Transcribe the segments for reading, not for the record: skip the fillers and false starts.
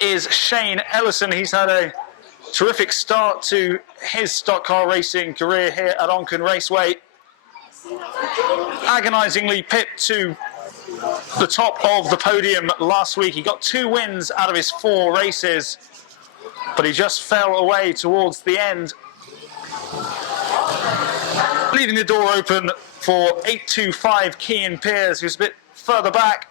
is Shane Ellison. He's had a terrific start to his stock car racing career here at Onchan Raceway. Agonisingly pipped to the top of the podium last week. He got 2 wins out of his 4 races, but he just fell away towards the end, leaving the door open for 825 Kean Pearce, who's a bit further back.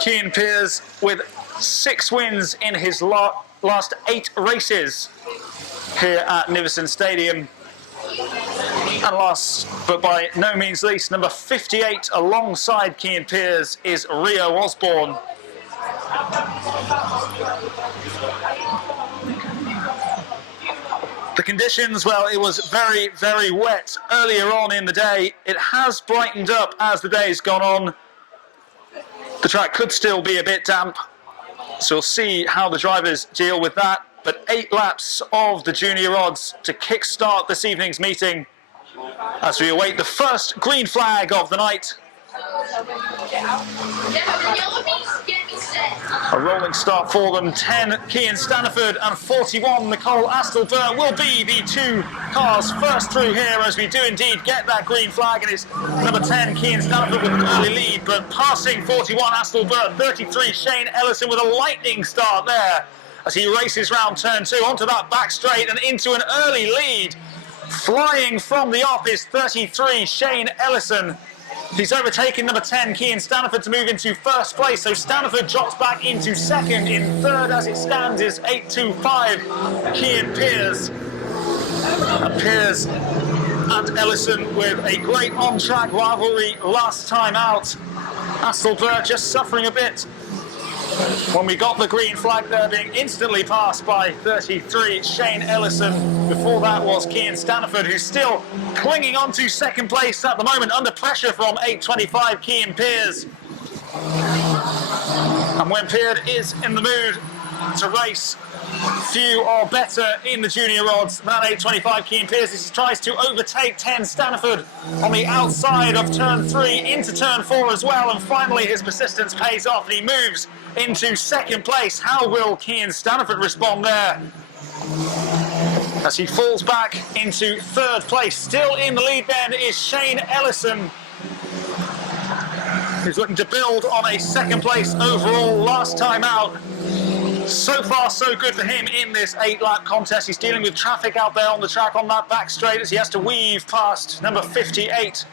Kean Pearce with 6 wins in his last 8 races here at Nivison Stadium. And last, but by no means least, number 58 alongside Kean Pearce is Rio Osborne. The conditions, well, it was very, very wet earlier on in the day. It has brightened up as the day's gone on. The track could still be a bit damp, so we'll see how the drivers deal with that. But 8 laps of the junior odds to kick-start this evening's meeting as we await the first green flag of the night. A rolling start for them. 10 Cian Staniford and 41 Nicole Astelbert will be the 2 cars first through here, as we do indeed get that green flag. And it's number 10 Cian Staniford with an early lead, but passing 41 Astelbert. 33 Shane Ellison with a lightning start there as he races round turn 2 onto that back straight and into an early lead. Flying from the off is 33 Shane Ellison. He's overtaken number 10 Cian Staniford to move into first place, so Staniford drops back into second. In third as it stands is 825 Cian Pearce. And Pearce and Ellison with a great on-track rivalry last time out. Astelbert just suffering a bit when we got the green flag there, being instantly passed by 33 Shane Ellison. Before that was Cian Staniford, who's still clinging on to second place at the moment, under pressure from 825 Cian Pearce. And when Pearce is in the mood to race, few are better in the junior odds than 825 Cian Pearce as he tries to overtake 10 Staniford on the outside of turn 3 into turn 4 as well, and finally his persistence pays off and he moves into second place. How will Cian Staniford respond there as he falls back into third place? Still in the lead then is Shane Ellison, who's looking to build on a second place overall last time out. So far, so good for him in this 8-lap contest. He's dealing with traffic out there on the track on that back straight as he has to weave past number 58,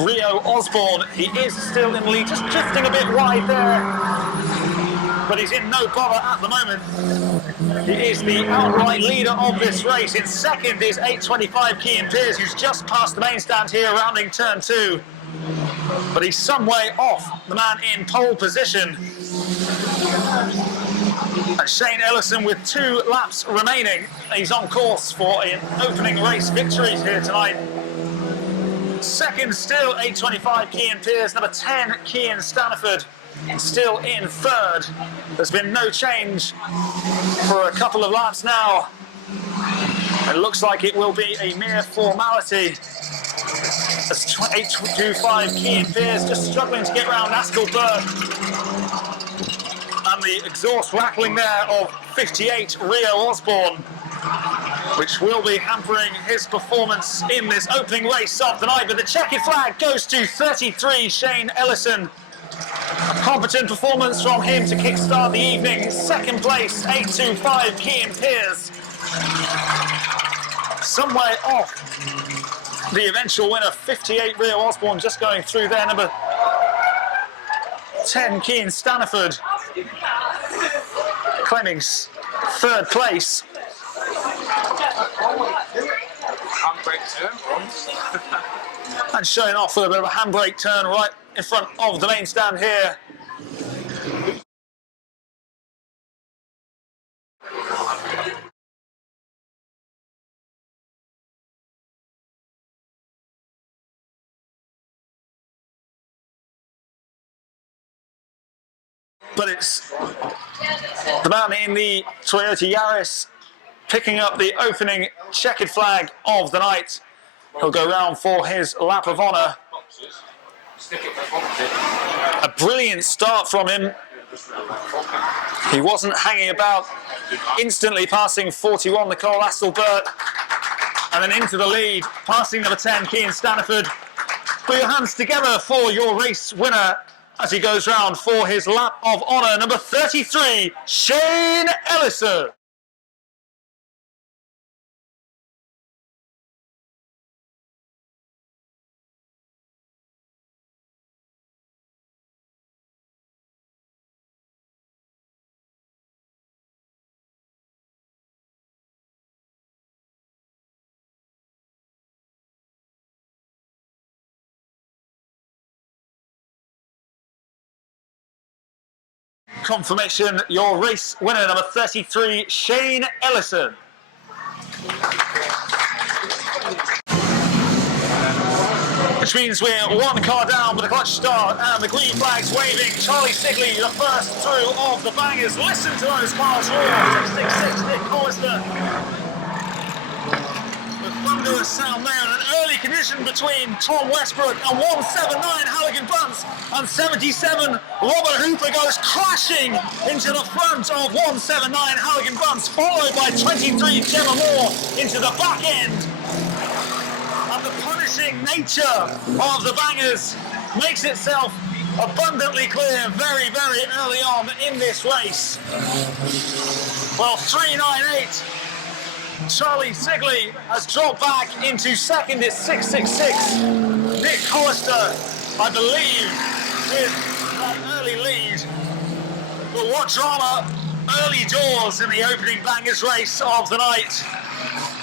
Rio Osborne. He is still in the lead, just drifting a bit wide there, but he's in no bother at the moment. He is the outright leader of this race. In second is 825 Cian Pearce, who's just past the main stand here, rounding turn 2. But he's some way off the man in pole position. And Shane Ellison with 2 laps remaining. He's on course for an opening race victory here tonight. Second still 825 Cian Pearce, number 10 Cian Staniford still in third. There's been no change for a couple of laps now. It looks like it will be a mere formality as 825 Cian Pearce just struggling to get around Astelbert. And the exhaust rattling there of 58 Rio Osborne, which will be hampering his performance in this opening race of the night. But the checkered flag goes to 33 Shane Ellison. A competent performance from him to kickstart the evening. Second place, 825 Cian Pearce. Some way off the eventual winner, 58 Rio Osborne, just going through there. Number 10 Cian Staniford claiming third place. And showing off with a bit of a handbrake turn right in front of the main stand here. But it's the man in the Toyota Yaris picking up the opening checkered flag of the night. He'll go round for his lap of honour. A brilliant start from him. He wasn't hanging about, instantly passing 41, Nicole Astelbert, and then into the lead, passing number 10, Cian Staniford. Put your hands together for your race winner as he goes round for his lap of honour, number 33, Shane Ellison. Confirmation, your race winner, number 33, Shane Ellison. Which means we're one car down with a clutch start and the green flags waving. Charlie Sigley, the first through of the bangers. Listen to those cars roar. 666 Nick Hollister. Thunderous sound there, and an early collision between Tom Westbrook and 179 Halligan Bunce, and 77 Robert Hooper goes crashing into the front of 179 Halligan Bunce, followed by 23 Gemma Moore into the back end. And the punishing nature of the bangers makes itself abundantly clear very, very early on in this race. Well, 398. Charlie Sigley has dropped back into second. It's 666. Nick Hollister, I believe, with that early lead. But what drama early doors in the opening bangers race of the night.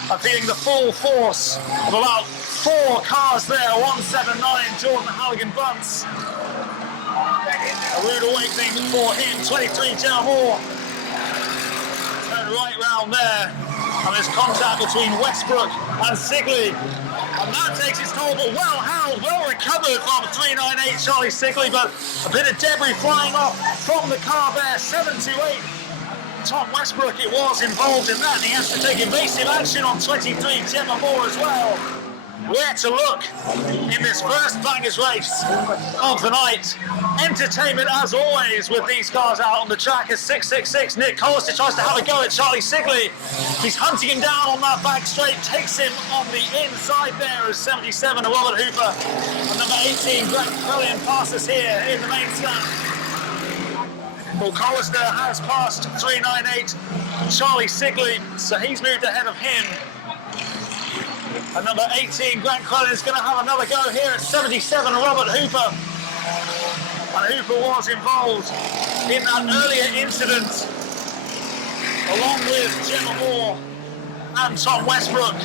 I'm feeling the full force of about 4 cars there. 179 Jordan Halligan Bunce. A rude awakening for him. 23 Gemma Moore. Turn right round there. And there's contact between Westbrook and Sigley. And that takes its toll, but well held, well recovered from 398 Charlie Sigley, but a bit of debris flying off from the car there. 728 Tom Westbrook, it was involved in that, and he has to take evasive action on 23 Gemma Moore as well. Where to look in this first bangers race of the night. Entertainment as always with these cars out on the track as 666 Nick Hollister tries to have a go at Charlie Sigley. He's hunting him down on that back straight, takes him on the inside there as 77 Robert Hooper and number 18 Greg Crellin passes here in the main stand. Well, Hollister has passed 398 Charlie Sigley, so he's moved ahead of him. And number 18, Grant Crellin, is going to have another go here at 77, Robert Hooper. And Hooper was involved in that earlier incident, along with Gemma Moore and Tom Westbrook,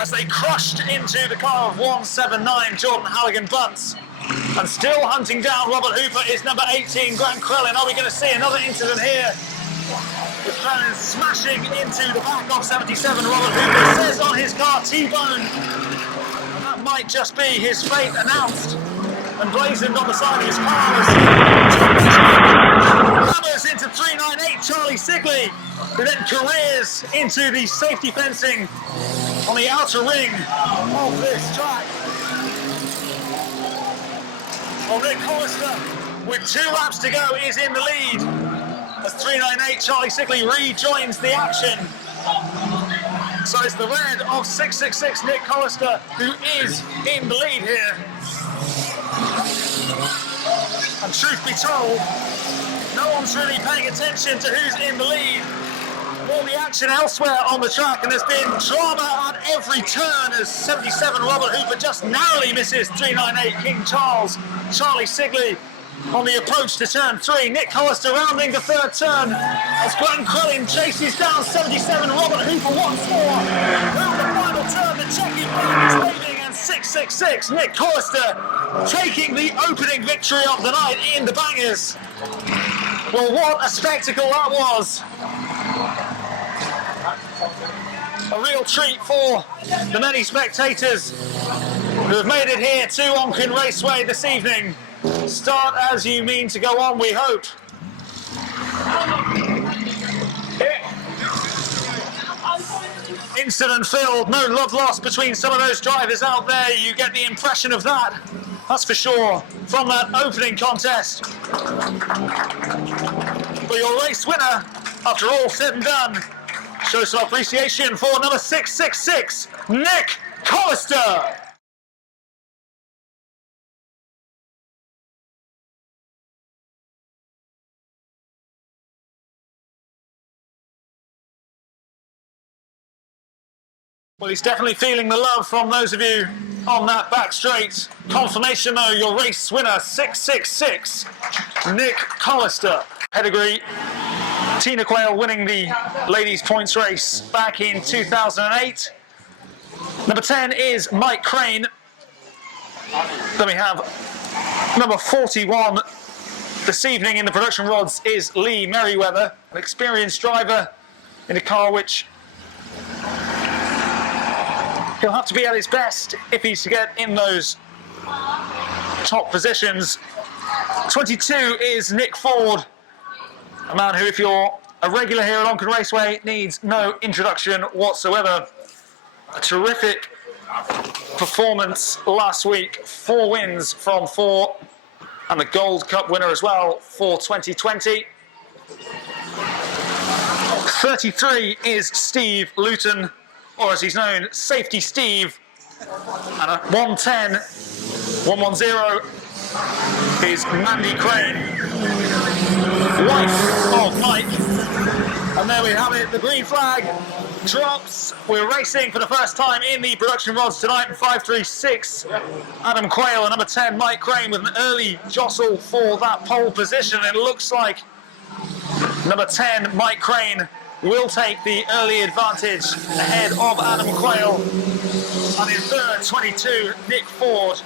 as they crushed into the car of 179, Jordan Halligan Bunce. And still hunting down Robert Hooper is number 18, Grant Crellin. Are we going to see another incident here? With Crellin smashing into the back of 77, Robert Hooper says on his car T-bone. And that might just be his fate announced and blazoned on the side of his car. Hammers into 398 Charlie Sigley, who then careers into the safety fencing on the outer ring of this track. Well, Nick Hollister, with 2 laps to go, is in the lead. As 398 Charlie Sigley rejoins the action. So it's the red of 666 Nick Hollister who is in the lead here. And truth be told, no one's really paying attention to who's in the lead. All the action elsewhere on the track, and there's been drama at every turn as 77 Robert Hooper just narrowly misses 398 King Charles. Charlie Sigley on the approach to turn 3. Nick Hollister rounding the 3rd turn as Grant Crellin chases down 77 Robert Hooper once more. Round the final turn, the checking back is waving, and 666 Nick Hollister taking the opening victory of the night in the bangers. Well, what a spectacle that was. A real treat for the many spectators who have made it here to Onchan Raceway this evening. Start as you mean to go on, we hope. Incident filled, no love lost between some of those drivers out there. You get the impression of that. that's for sure, from that opening contest. But your race winner, after all said and done, shows some appreciation for number 666, Nick Collister. Well, he's definitely feeling the love from those of you on that back straight. Confirmation though, your race winner, 666, Nick Collister. Pedigree, Tina Quayle winning the ladies' points race back in 2008. Number 10 is Mike Crane. Then we have number 41 this evening in the production rods is Lee Merriweather, an experienced driver in a car which he'll have to be at his best if he's to get in those top positions. 22 is Nick Ford, a man who, if you're a regular here at Onchan Raceway, needs no introduction whatsoever. A terrific performance last week, 4 wins from 4, and the Gold Cup winner as well for 2020. 33 is Steve Luton, or as he's known, Safety Steve. And at 110 is Mandy Crane, wife of Mike. And there we have it, the green flag drops. We're racing for the first time in the production rods tonight in 536. Adam Quayle and number 10, Mike Crane, with an early jostle for that pole position. It looks like number 10, Mike Crane, will take the early advantage ahead of Adam Quayle. And in third, 22, Nick Ford,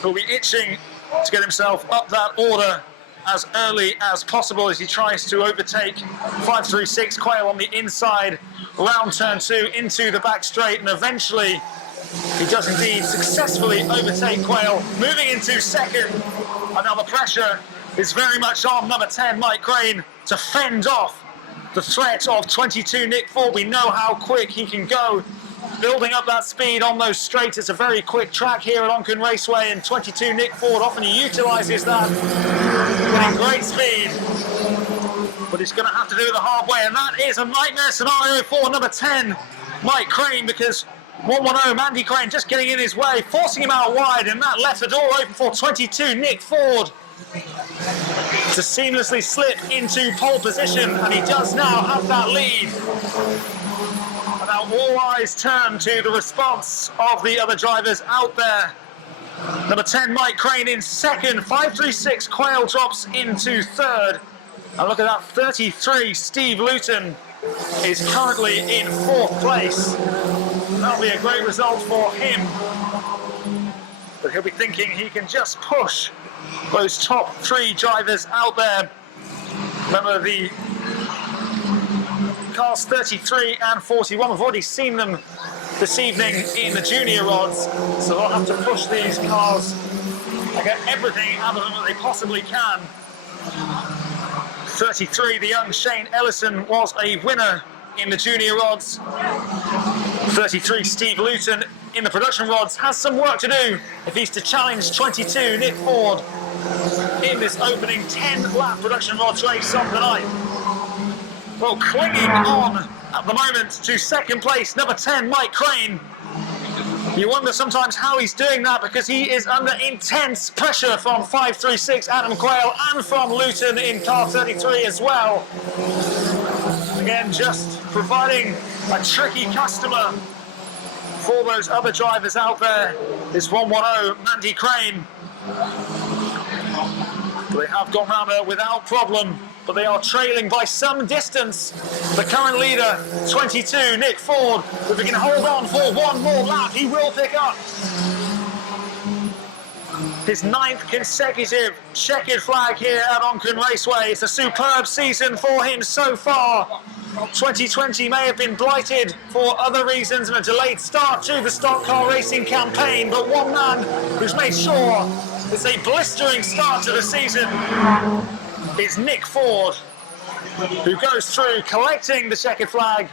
who'll be itching to get himself up that order as early as possible as he tries to overtake 536 Quayle on the inside, round turn 2 into the back straight, and eventually he does indeed successfully overtake Quayle, moving into second. And now the pressure is very much on number 10, Mike Crane, to fend off the threat of 22 Nick Ford. We know how quick he can go, building up that speed on those straights. It's a very quick track here at Onchan Raceway, and 22 Nick Ford often utilises that, getting great speed. But he's going to have to do it the hard way, and that is a nightmare scenario for number 10, Mike Crane, because 110 Mandy Crane just getting in his way, forcing him out wide, and that left the door open for 22 Nick Ford to seamlessly slip into pole position, and he does now have that lead. And now all eyes turn to the response of the other drivers out there. Number 10, Mike Crane in second, 536 Quayle drops into third. And look at that, 33 Steve Luton is currently in 4th place. That'll be a great result for him. But he'll be thinking he can just push those top 3 drivers out there. Remember, the cars 33 and 41, we've already seen them this evening in the junior rods, so they'll have to push these cars and get everything out of them that they possibly can. 33, the young Shane Ellison, was a winner in the junior rods. 33, Steve Luton, in the production rods, has some work to do if he's to challenge 22 Nick Ford in this opening 10-lap production rods race on tonight. Well, clinging on at the moment to second place, number 10, Mike Crane. You wonder sometimes how he's doing that, because he is under intense pressure from 536 Adam Quayle and from Luton in car 33 as well. Again, just providing a tricky customer for those other drivers out there is 110 Mandy Crane. They have gone round there without problem, but they are trailing by some distance the current leader, 22 Nick Ford. If he can hold on for one more lap, he will pick up his 9th consecutive checkered flag here at Onchan Raceway. It's a superb season for him so far. 2020 may have been blighted for other reasons and a delayed start to the stock car racing campaign, but one man who's made sure it's a blistering start to the season is Nick Ford, who goes through collecting the checkered flag.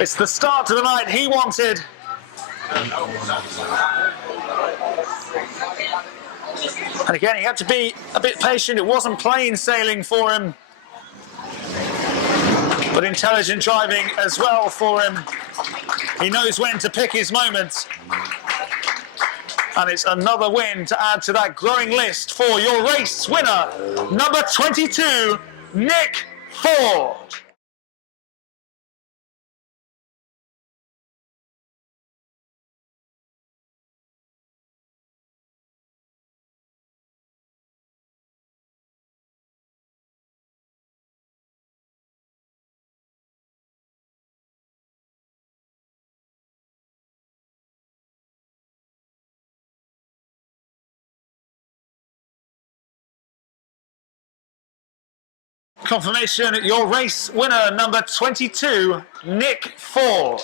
It's the start to the night he wanted, And again, he had to be a bit patient. It wasn't plain sailing for him, but intelligent driving as well for him. He knows when to pick his moments. And it's another win to add to that growing list for your race winner, number 22, Nick Ford. Confirmation, your race winner, number 22, Nick Ford.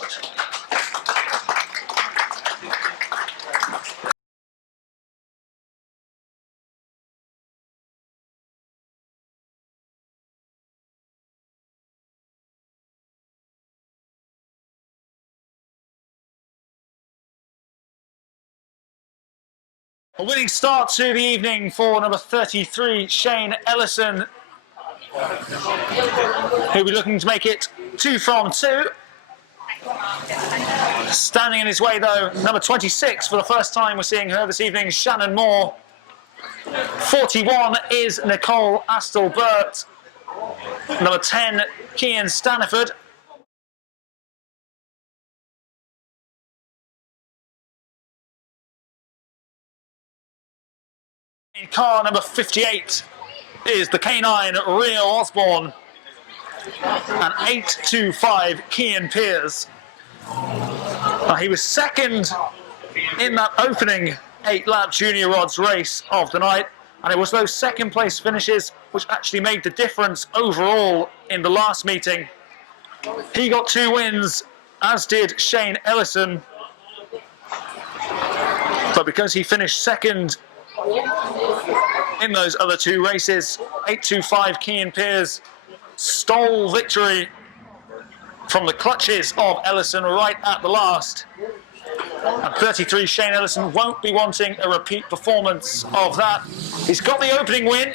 A winning start to the evening for number 33, Shane Ellison, who'll be looking to make it 2 from 2. Standing in his way though, number 26, for the first time we're seeing her this evening, Shannon Moore. 41 is Nicole Astle-Burt. Number 10, Kian Staniford. In car number 58 is the K9 Rio Osborne, and 825 Kian Pearce. He was second in that opening 8-lap junior rods race of the night, and it was those second place finishes which actually made the difference overall in the last meeting. He got 2 wins, as did Shane Ellison, but because he finished second in those other 2 races, 825 Kian Pearce stole victory from the clutches of Ellison right at the last. And 33 Shane Ellison won't be wanting a repeat performance of that. He's got the opening win.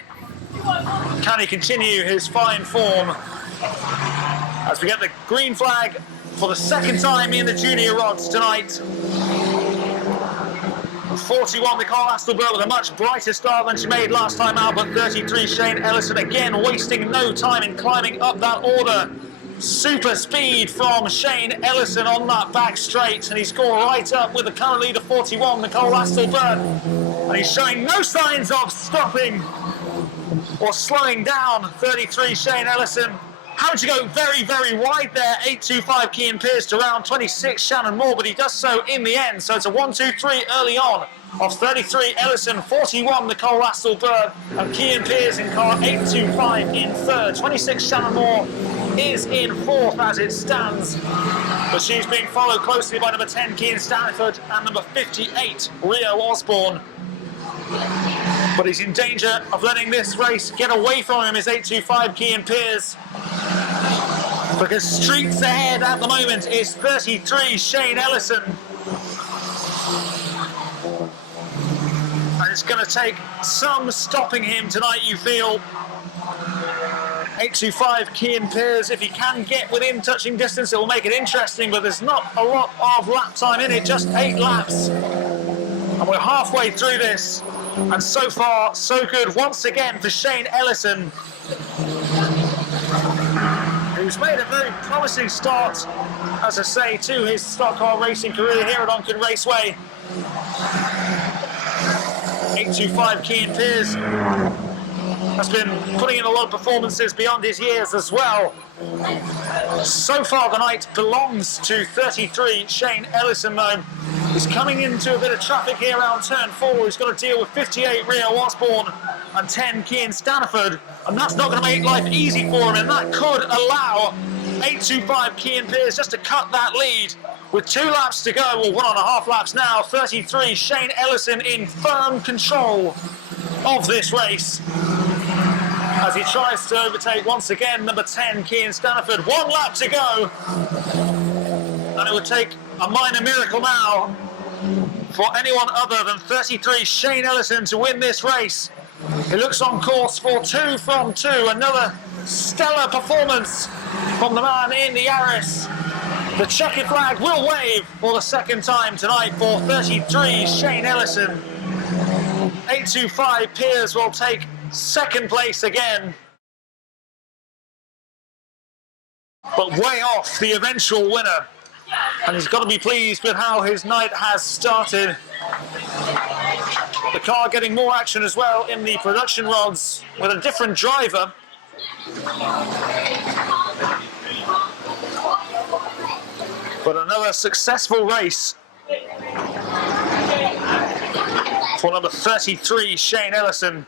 Can he continue his fine form as we get the green flag for the second time in the junior rods tonight? 41 Nicole Astle-Burt with a much brighter start than she made last time out, but 33 Shane Ellison again wasting no time in climbing up that order. Super speed from Shane Ellison on that back straight, and he's caught right up with the current leader 41 Nicole Astle-Burt, and he's showing no signs of stopping or slowing down. 33 Shane Ellison having to go very, very wide there. 825 Kian Pearce to round 26 Shannon Moore, but he does so in the end. So it's a 1-2-3 early on of 33 Ellison, 41 Nicole Astle-Burt, and Kian Pearce in car 825 in third. 26 Shannon Moore is in fourth as it stands, but she's being followed closely by number 10 Kian Staniford and number 58 Rio Osborne. But he's in danger of letting this race get away from him, is 825 Kian Pearce, because streets ahead at the moment is 33 Shane Ellison. And it's going to take some stopping him tonight, you feel. 825 Kian Pearce, if he can get within touching distance, it will make it interesting, but there's not a lot of lap time in it, just 8 laps. And we're halfway through this, and so far, so good once again for Shane Ellison, who's made a very promising start, as I say, to his stock car racing career here at Onchan Raceway. 825 Kian Pearce has been putting in a lot of performances beyond his years as well. So far the night belongs to 33 Shane Ellison though. He's coming into a bit of traffic here around turn 4. He's got to deal with 58 Rio Osborne and 10 Kian Staniford, and that's not going to make life easy for him, and that could allow 825 Kian Pearce just to cut that lead with 2 laps to go, or 1.5 laps now. 33 Shane Ellison in firm control of this race as he tries to overtake once again number 10 Kian Staniford. 1 lap to go, and it would take a minor miracle now for anyone other than 33 Shane Ellison to win this race. He looks on course for 2 from 2. Another stellar performance from the man in the Yaris. The checkered flag will wave for the second time tonight for 33 Shane Ellison. 825 Piers will take second place again, but way off the eventual winner. And he's got to be pleased with how his night has started. The car getting more action as well in the production rods with a different driver. But another successful race for number 33, Shane Ellison.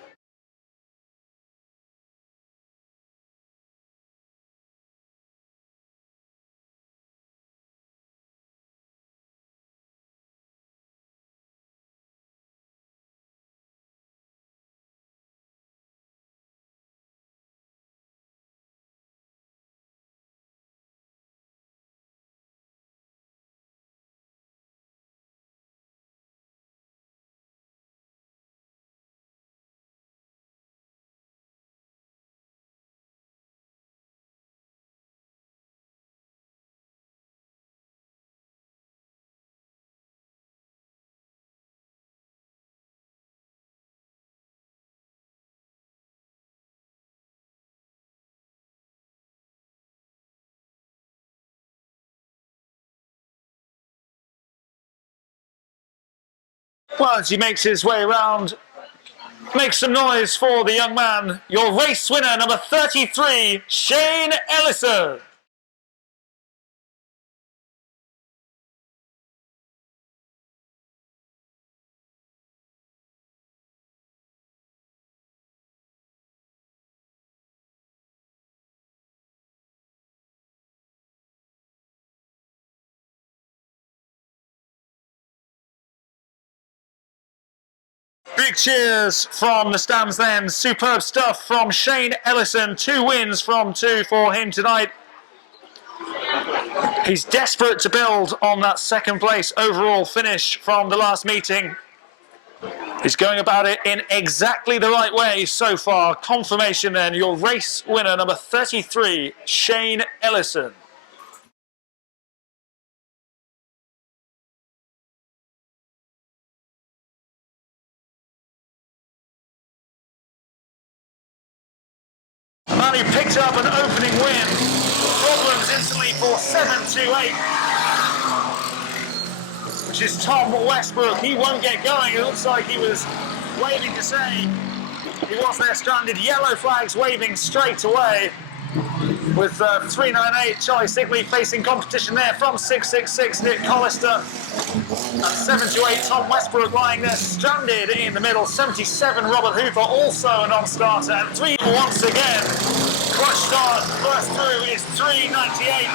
Well, as he makes his way around, make some noise for the young man, your race winner, number 33, Shane Ellison. Big cheers from the stands then. Superb stuff from Shane Ellison. 2 wins from 2 for him tonight. He's desperate to build on that second place overall finish from the last meeting. He's going about it in exactly the right way so far. Confirmation then, your race winner, number 33, Shane Ellison. A man who picked up an opening win. Problems instantly for 7-2-8, which is Tom Westbrook. He won't get going. It looks like he was waving to say he was there stranded. Yellow flags waving straight away. With 398, Charlie Sigley facing competition there from 666, Nick Collister. And 728, Tom Westbrook lying there stranded in the middle. 77, Robert Hooper, also a non-starter. And 3 once again. Crush start, first through is 398.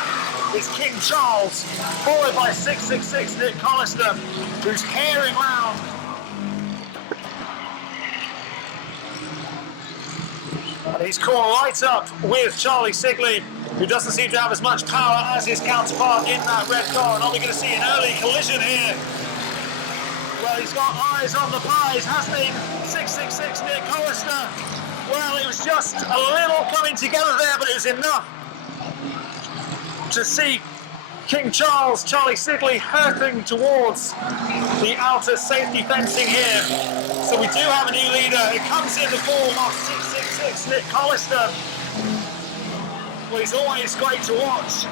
Is King Charles, followed by 666, Nick Collister, who's herring round. And he's caught right up with Charlie Sigley, who doesn't seem to have as much power as his counterpart in that red car. And are we going to see an early collision here? Well, he's got eyes on the prize, hasn't he? 666 Nick Collister. Well, it was just a little coming together there, but it was enough to see King Charles, Charlie Sigley, hurtling towards the outer safety fencing here. So we do have a new leader. It comes in the form of 666 Nick Collister. Well, he's always great to watch.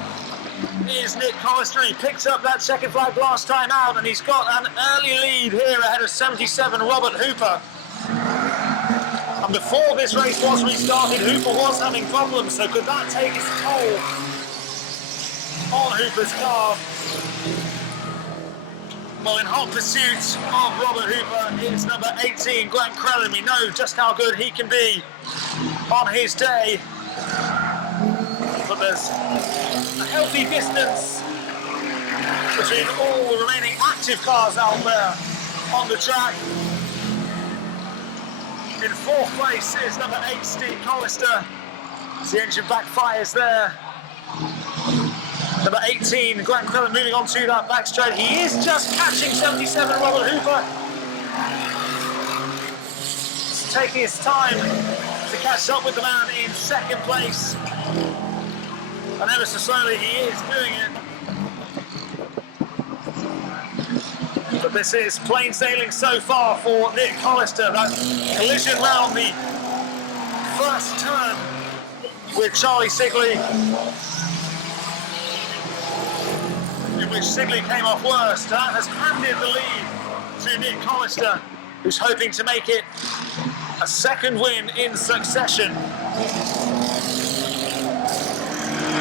Is Nick Collister. He picked up that checkered flag last time out, and he's got an early lead here ahead of 77 Robert Hooper. And before this race was restarted, Hooper was having problems, so could that take its toll on Hooper's car? Well, in hot pursuit of Robert Hooper is number 18, Grant Crellin. We know just how good he can be on his day. But there's a healthy distance between all the remaining active cars out there on the track. In 4th place is number 8, Steve Collister. As the engine backfires there. Number 18, Grant Quillen moving on to that back straight. He is just catching 77, Robert Hooper. He's taking his time to catch up with the man in second place. And ever so slowly he is doing it. But this is plain sailing so far for Nick Hollister. That collision round the first turn with Charlie Sigley, in which Sigley came off worst. That has handed the lead to Nick Hollister, who's hoping to make it a second win in succession.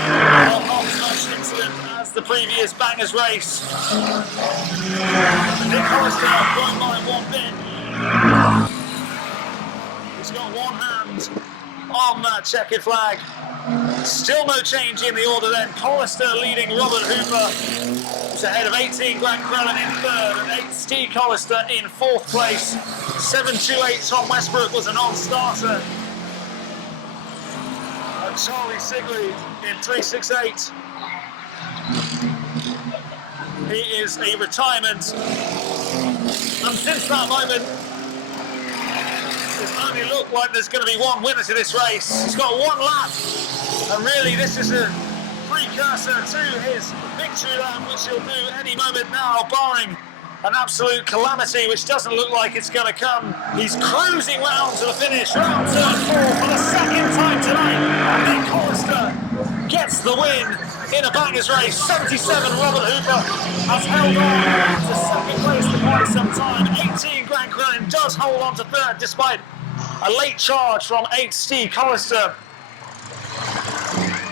Not as much incident as the previous Bangers race. Nick Hollister won by 1 bit. He's got one hand on that checkered flag. Still no change in the order then. Hollister leading Robert Hooper, who's ahead of 18 Grant Quillen in third and 8 Steve Hollister in fourth place. 728 Tom Westbrook was a non-starter. And Charlie Sigley in 368. He is a retirement. And since that moment, it's only looked like there's going to be one winner to this race. He's got one lap. And really, this is a precursor to his victory lap, which he'll do any moment now, barring an absolute calamity, which doesn't look like it's going to come. He's cruising round to the finish, round turn 4 for the second time tonight. Nick Hollister gets the win in a Bangers race. 77 Robert Hooper has held on to second place for quite some time. 18 Grant Quillen does hold on to third despite a late charge from 8 Steve Hollister,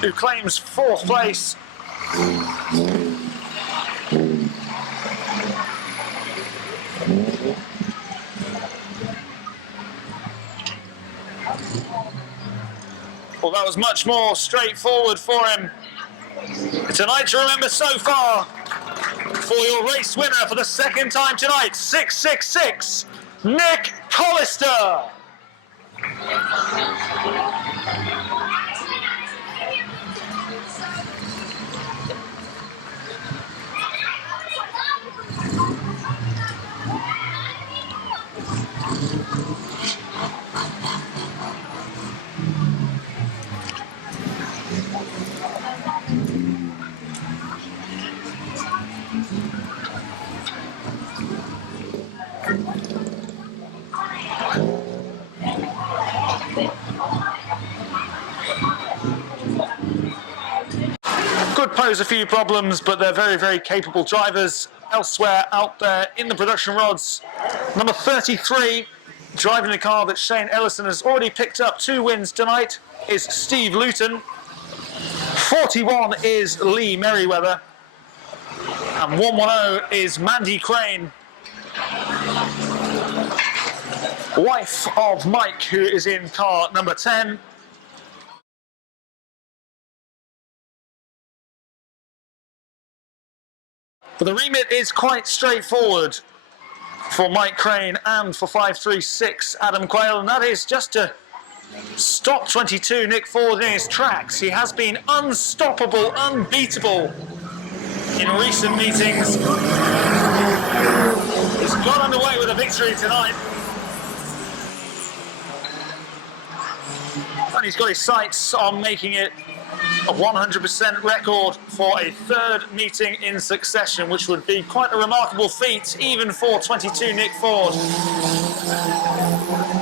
who claims fourth place. Well, that was much more straightforward for him tonight to remember so far. For your race winner for the second time tonight, 666, Nick Hollister. Could pose a few problems, but they're very, very capable drivers elsewhere out there in the production rods. Number 33, driving the car that Shane Ellison has already picked up 2 wins tonight, is Steve Luton. 41 is Lee Merriweather. And 110 is Mandy Crane, wife of Mike, who is in car number 10. But the remit is quite straightforward for Mike Crane and for 536 Adam Quayle, and that is just to stop 22 Nick Ford in his tracks. He has been unstoppable, unbeatable in recent meetings. He's got underway with a victory tonight. And he's got his sights on making it a 100% record for a third meeting in succession, which would be quite a remarkable feat, even for 22 Nick Ford,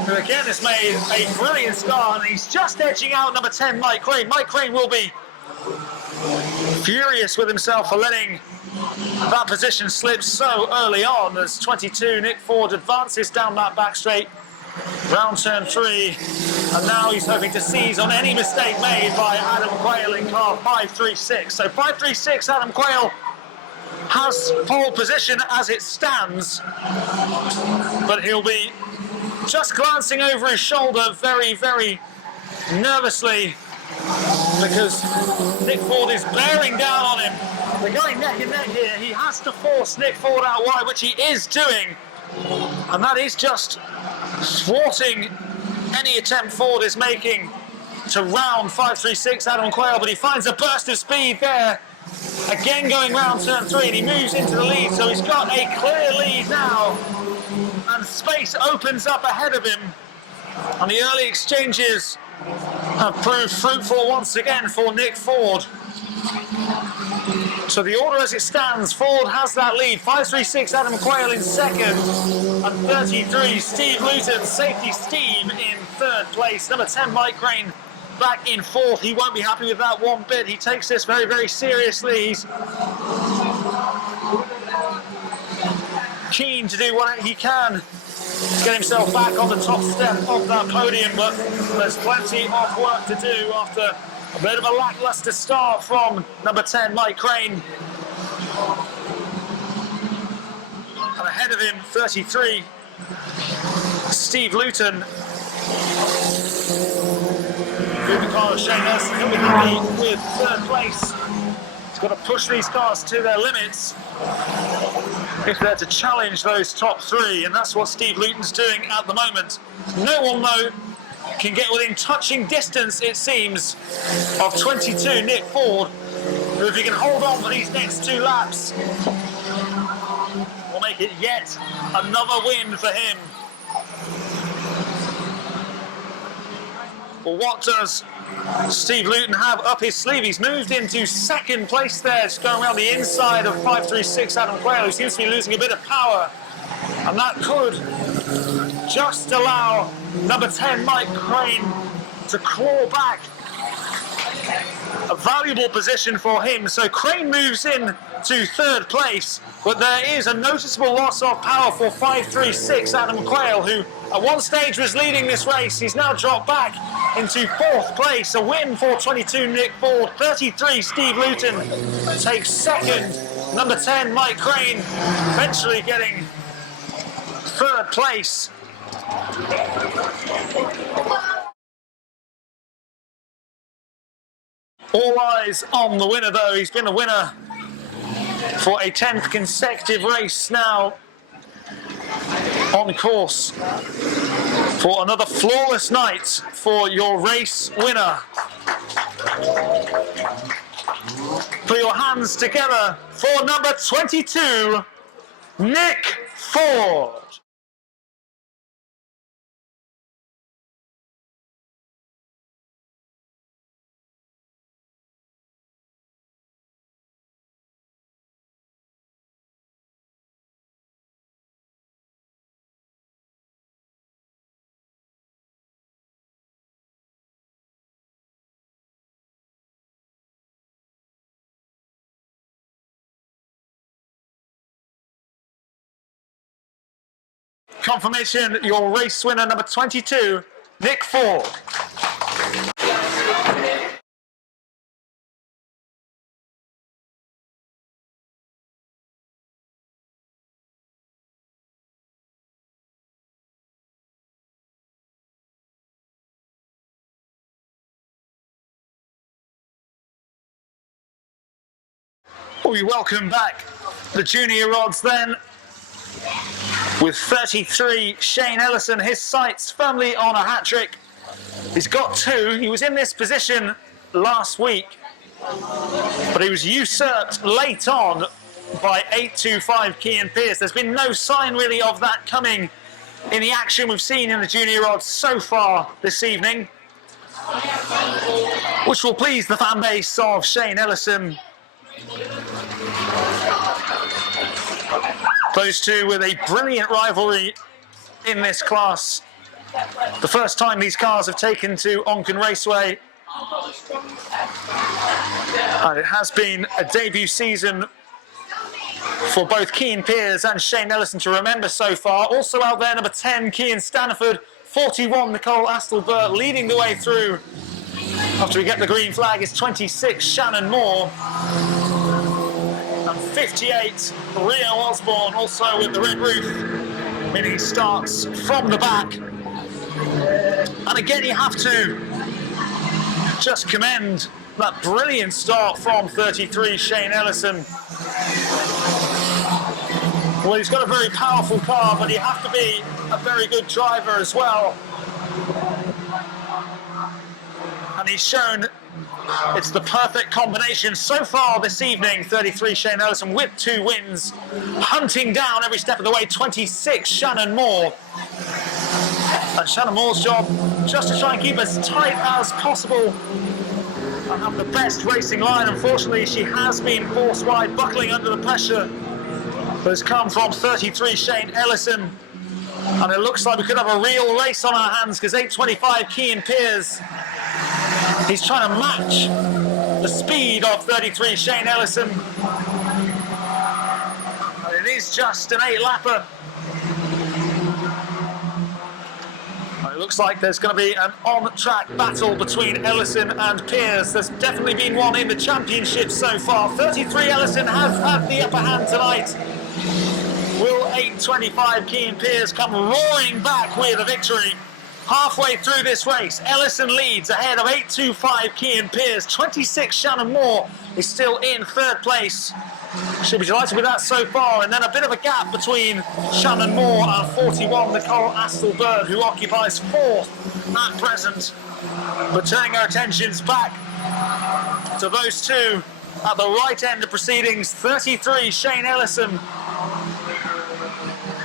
who again has made a brilliant start, and he's just edging out number 10, Mike Crane. Mike Crane will be furious with himself for letting that position slip so early on as 22 Nick Ford advances down that back straight. Round turn 3, and now he's hoping to seize on any mistake made by Adam Quayle in car 536. So 536 Adam Quayle has pole position as it stands, but he'll be just glancing over his shoulder very, very nervously, because Nick Ford is bearing down on him. They're going neck and neck here. He has to force Nick Ford out wide, which he is doing, and that is just thwarting any attempt Ford is making to round 536 Adam Quayle, but he finds a burst of speed there Again going round turn 3, and he moves into the lead, so he's got a clear lead now. And space opens up ahead of him. And the early exchanges have proved fruitful once again for Nick Ford. So the order as it stands, Ford has that lead. 536 Adam Quayle in second, and 33 Steve Luton, Safety Steve in third place. Number 10 Mike Crane back in fourth. He won't be happy with that one bit. He takes this very, very seriously. He's keen to do what he can to get himself back on the top step of that podium, but there's plenty of work to do after a bit of a lackluster start from number 10, Mike Crane. And ahead of him, 33, Steve Luton. Good car of Shane Nelson. He'll be happy with third place. He's got to push these cars to their limits if they're to challenge those top three, and that's what Steve Luton's doing at the moment. No one, though, can get within touching distance, it seems, of 22 Nick Ford, who, if he can hold on for these next 2 laps, will make it yet another win for him. Well, what does Steve Luton have up his sleeve? He's moved into second place there, just going around the inside of 536 Adam Quayle, who seems to be losing a bit of power, and that could just allow number 10 Mike Crane to claw back a valuable position for him. So Crane moves in to third place, but there is a noticeable loss of power for 536 Adam Quayle, who at one stage was leading this race. He's now dropped back into fourth place. A win for 22 Nick Ford. 33 Steve Luton takes second. Number 10 Mike Crane eventually getting third place. All eyes on the winner, though. He's been a winner for a 10th consecutive race now, on course for another flawless night for your race winner. Put your hands together for number 22, Nick Ford. Confirmation, your race winner, number 22, Nick Ford. We welcome back the junior rods then, with 33, Shane Ellison, his sights firmly on a hat-trick. He's got 2. He was in this position last week, but he was usurped late on by 825 Kean Pearce. There's been no sign really of that coming in the action we've seen in the junior rods so far this evening, which will please the fan base of Shane Ellison. Those two with a brilliant rivalry in this class. The first time these cars have taken to Onchan Raceway. And it has been a debut season for both Kean Pearce and Shane Ellison to remember so far. Also out there, number 10, Kean Staniford. 41, Nicole Astelbert leading the way through. After we get the green flag is 26, Shannon Moore. And 58, Rio Osborne, also with the red roof, meaning he starts from the back. And again, you have to just commend that brilliant start from 33, Shane Ellison. Well, he's got a very powerful car, but you have to be a very good driver as well. And he's shown It's the perfect combination so far this evening. 33 Shane Ellison with 2 wins, hunting down every step of the way 26 Shannon Moore. And Shannon Moore's job just to try and keep as tight as possible and have the best racing line. Unfortunately, she has been forced wide, buckling under the pressure that has come from 33 Shane Ellison. And it looks like we could have a real race on our hands, because 8.25 Cian Pearce, he's trying to match the speed of 33 Shane Ellison. And it is just an 8-lapper. It looks like there's going to be an on-track battle between Ellison and Pearce. There's definitely been one in the championship so far. 33 Ellison has had the upper hand tonight. Will 8.25 Cian Pearce come roaring back with a victory? Halfway through this race, Ellison leads ahead of 8.25 Cian Pearce. 26 Shannon Moore is still in 3rd place. She'll be delighted with that so far. And then a bit of a gap between Shannon Moore and 41 Nicole Astelberg, who occupies 4th at present. But turning our attentions back to those two at the right end of proceedings, 33 Shane Ellison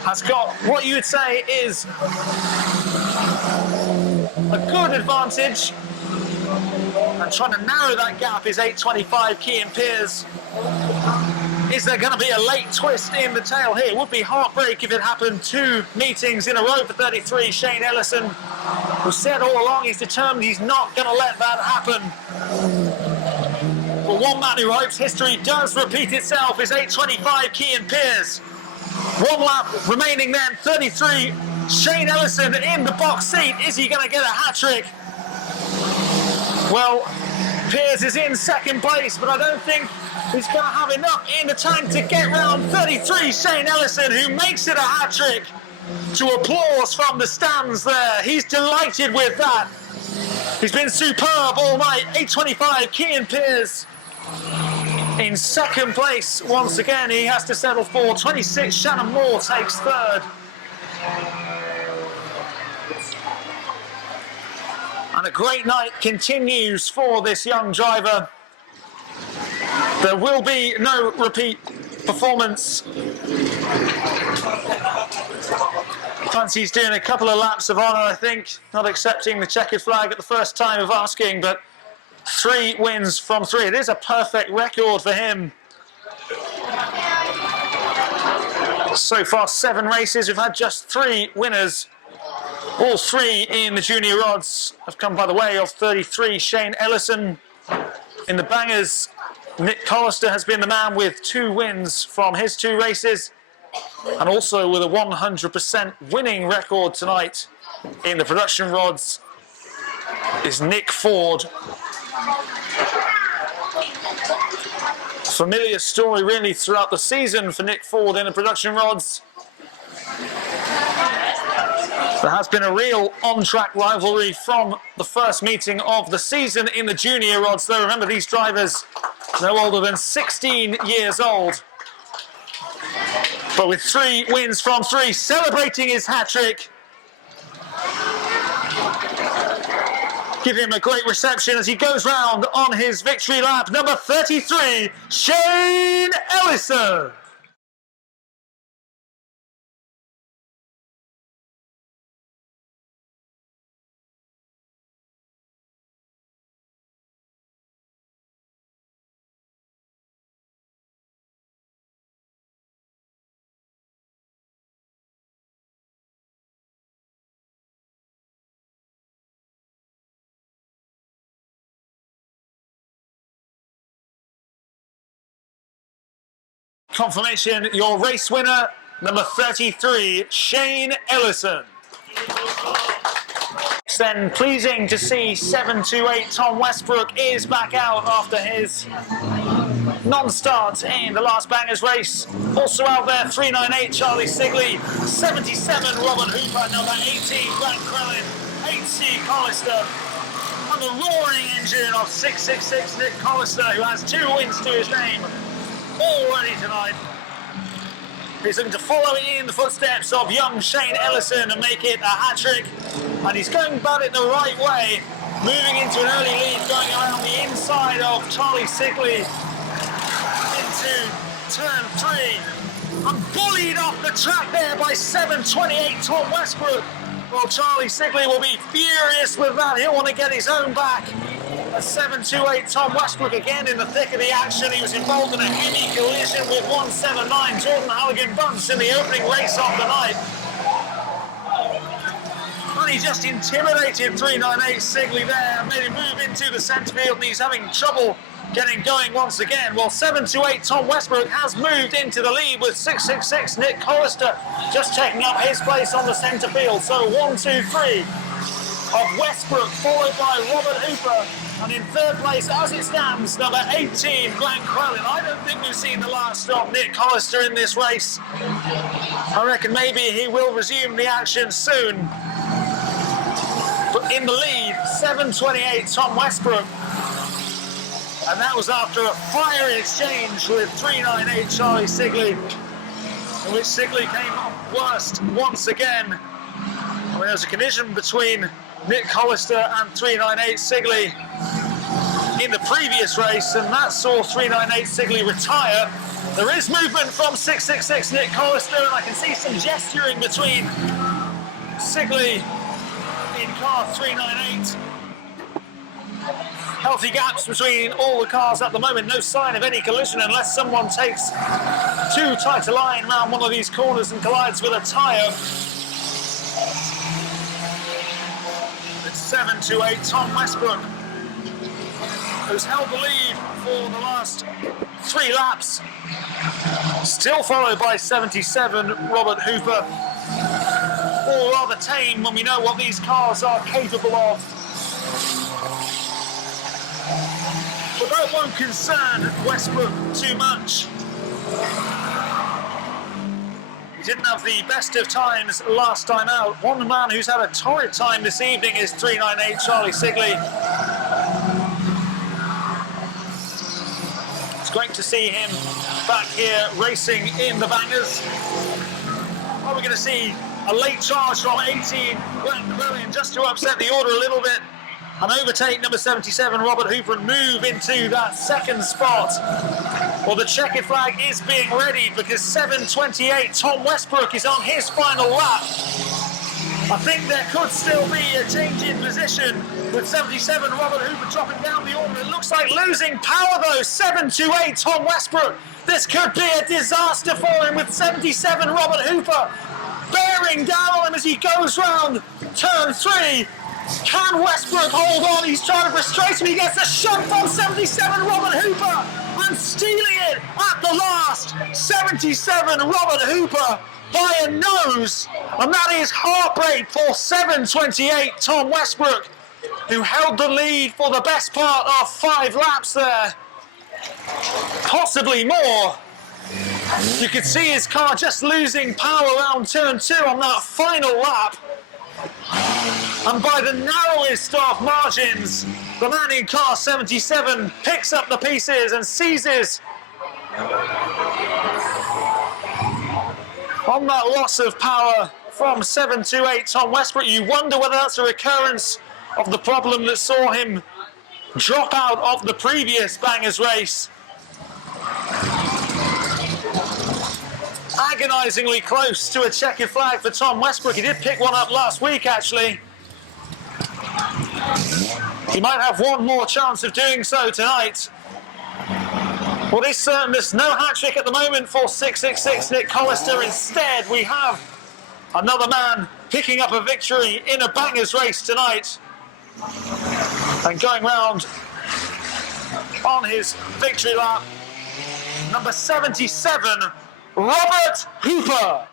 has got what you would say is a good advantage, and trying to narrow that gap is 8.25 Cian Pearce. Is there going to be a late twist in the tail here? It would be heartbreak if it happened 2 meetings in a row for 33 Shane Ellison, who said all along he's determined he's not going to let that happen. But one man who hopes history does repeat itself is 8.25 Cian Pearce. 1 lap remaining then, 33 Shane Ellison in the box seat. Is he going to get a hat-trick? Well, Pearce is in 2nd place, but I don't think he's going to have enough in the tank to get round 33 Shane Ellison, who makes it a hat-trick, to applause from the stands there. He's delighted with that. He's been superb all night. 8.25 Cian Pearce in 2nd place once again. He has to settle for 26 Shannon Moore takes 3rd. And a great night continues for this young driver. There will be no repeat performance. Fancy's doing a couple of laps of honour, I think, not accepting the checkered flag at the first time of asking, but 3 wins from 3. It is a perfect record for him. So far, 7 races. We've had just 3 winners. All 3 in the junior rods have come by the way of 33 Shane Ellison. In the bangers, Nick Collister has been the man with 2 wins from his 2 races, and also with a 100% winning record tonight in the production rods is Nick Ford. Familiar story really throughout the season for Nick Ford in the production rods. There has been a real on-track rivalry from the first meeting of the season in the junior rods, though. Remember, these drivers no older than 16 years old. But with 3 wins from 3, celebrating his hat-trick. Give him a great reception as he goes round on his victory lap. Number 33, Shane Ellison. Confirmation, your race winner, number 33, Shane Ellison. Then pleasing to see 728 Tom Westbrook is back out after his non-start in the last bangers race. Also out there, 398 Charlie Sigley, 77 Robert Hooper, number 18 Grant Crellin, 8C Collister, and the roaring engine of 666 Nick Collister, who has 2 wins to his name already tonight. He's looking to follow in the footsteps of young Shane Ellison and make it a hat-trick. And he's going about it the right way. moving into an early lead, going around the inside of Charlie Sigley into turn 3. I'm bullied off the track there by 7.28 Tom Westbrook. Well, Charlie Sigley will be furious with that. He'll want to get his own back. A 7.28 Tom Westbrook again in the thick of the action. He was involved in a heavy collision with 1.79 Jordan Halligan Bunce in the opening race of the night. And he just intimidated 3.98 Sigley there and made him move into the centre field, and he's having trouble getting going once again. Well, 7.28 Tom Westbrook has moved into the lead with 6.66 Nick Hollister just taking up his place on the centre field. So 1, 2, 3 of Westbrook, followed by Robert Hooper, and in third place as it stands, number 18 Glenn Crellin. I don't think we've seen the last of Nick Hollister in this race. I reckon maybe he will resume the action soon. But in the lead, 7.28 Tom Westbrook. And that was after a fiery exchange with 3.98 Charlie Sigley, in which Sigley came up worst once again. I mean, there was a collision between Nick Hollister and 3.98 Sigley in the previous race, and that saw 3.98 Sigley retire. There is movement from 6.66 Nick Hollister, and I can see some gesturing between Sigley in car 3.98. Healthy gaps between all the cars at the moment. No sign of any collision unless someone takes too tight a line around one of these corners and collides with a tyre. It's 7.28 Tom Westbrook, who's held the lead for the last 3 laps. Still followed by 77 Robert Hooper. All rather tame when we know what these cars are capable of. But that won't concern Westbrook too much. He didn't have the best of times last time out. One man who's had a torrid time this evening is 3.98 Charlie Sigley. It's great to see him back here racing in the bangers. Are we going to see a late charge from 18 Glenn Crellin just to upset the order a little bit and overtake number 77 Robert Hooper and move into that second spot? Well, the checkered flag is being readied because 7.28 Tom Westbrook is on his final lap. I think there could still be a change in position with 77 Robert Hooper dropping down the order. It looks like losing power though, 7.28 Tom Westbrook. This could be a disaster for him with 77 Robert Hooper bearing down on him as he goes round turn 3. Can Westbrook hold on? He's trying to frustrate him. He gets a shot from 77 Robert Hooper and stealing it at the last. 77 Robert Hooper by a nose, and that is heartbreak for 7.28 Tom Westbrook, who held the lead for the best part of 5 laps there, possibly more. You could see his car just losing power around turn 2 on that final lap. And by the narrowest of margins, the man in car 77 picks up the pieces and seizes on that loss of power from 7.28 Tom Westbrook. You wonder whether that's a recurrence of the problem that saw him drop out of the previous Bangers race. Agonisingly close to a checkered flag for Tom Westbrook. He did pick one up last week, actually. He might have one more chance of doing so tonight. Well, there's no hat-trick at the moment for 6.66 Nick Hollister. Instead, we have another man picking up a victory in a Bangers race tonight and going round on his victory lap, number 77, Robert Hooper.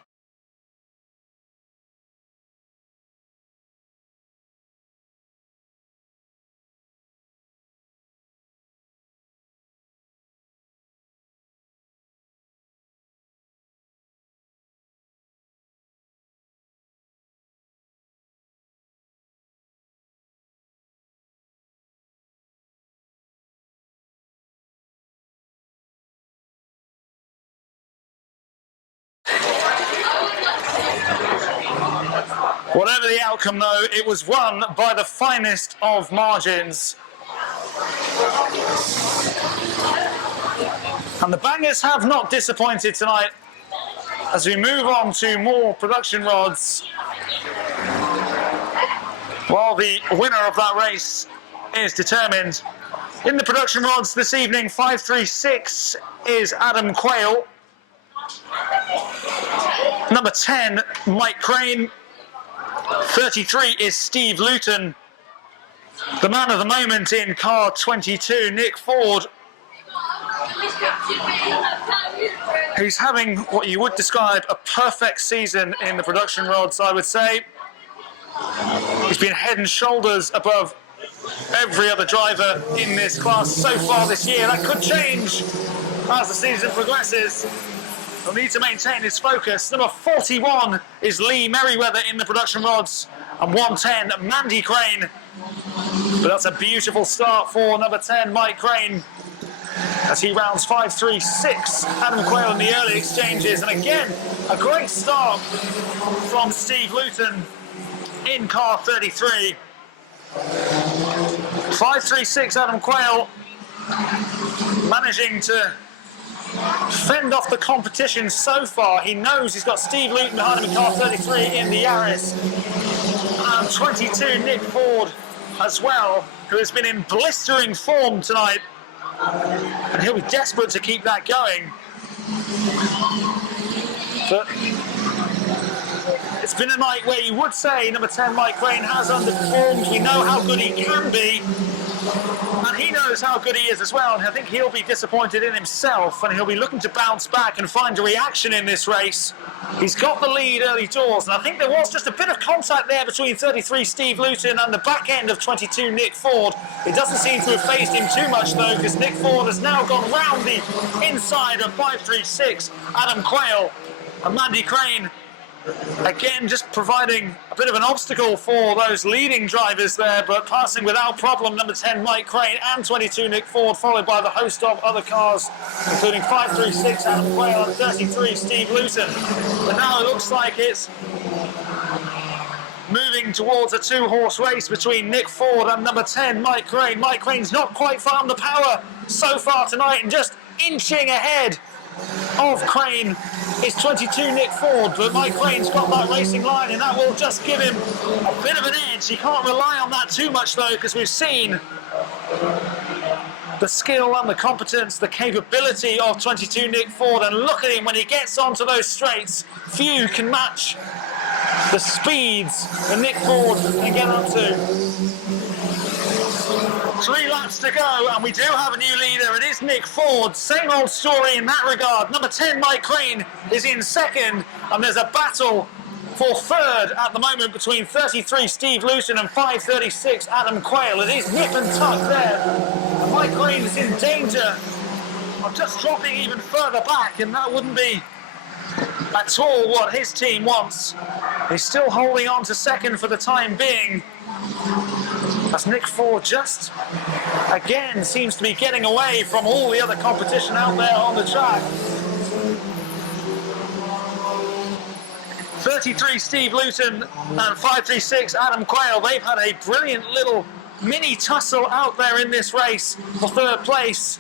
Whatever the outcome though, it was won by the finest of margins. And the bangers have not disappointed tonight as we move on to more production rods. While the winner of that race is determined. In the production rods this evening, 536 is Adam Quayle. Number 10, Mike Crane. 33 is Steve Luton. The man of the moment in car 22, Nick Ford. He's having what you would describe a perfect season in the production rods, I would say. He's been head and shoulders above every other driver in this class so far this year. That could change as the season progresses. He'll need to maintain his focus. Number 41 is Lee Merriweather in the production rods, and 110, Mandy Crane. But that's a beautiful start for number 10, Mike Crane, as he rounds 536 Adam Quayle in the early exchanges. And again, a great start from Steve Luton in car 33. 536 Adam Quayle managing to fend off the competition so far. He knows he's got Steve Luton behind him in car 33 in the Yaris. And 22 Nick Ford as well, who has been in blistering form tonight. And he'll be desperate to keep that going. But it's been a night where you would say number 10 Mike Crane has underperformed. We know how good he can be, and he knows how good he is as well, and I think he'll be disappointed in himself, and he'll be looking to bounce back and find a reaction in this race. He's got the lead early doors, and I think there was just a bit of contact there between 33 Steve Luton and the back end of 22 Nick Ford. It doesn't seem to have phased him too much though, because Nick Ford has now gone round the inside of 536 Adam Quayle, and Mandy Crane again just providing a bit of an obstacle for those leading drivers there, but passing without problem number 10 Mike Crane and 22 Nick Ford, followed by the host of other cars, including 536 Adam Quayle and 33 Steve Luton. But now it looks like it's moving towards a two-horse race between Nick Ford and number 10 Mike Crane. Mike Crane's not quite found the power so far tonight, and just inching ahead of Crane is 22 Nick Ford, but Mike Crane's got that racing line, and that will just give him a bit of an edge. He can't rely on that too much though, because we've seen the skill and the competence, the capability of 22 Nick Ford, and look at him when he gets onto those straights. Few can match the speeds that Nick Ford can get up to. 3 laps to go, and we do have a new leader. It is Nick Ford. Same old story in that regard. Number 10 Mike Crane is in second, and there's a battle for third at the moment between 33 Steve Luton and 536 Adam Quayle. It is nip and tuck there, and Mike Crane is in danger of just dropping even further back, and that wouldn't be at all what his team wants. He's still holding on to second for the time being, as Nick Ford just, again, seems to be getting away from all the other competition out there on the track. 33 Steve Luton and 536 Adam Quayle, they've had a brilliant little mini tussle out there in this race for third place.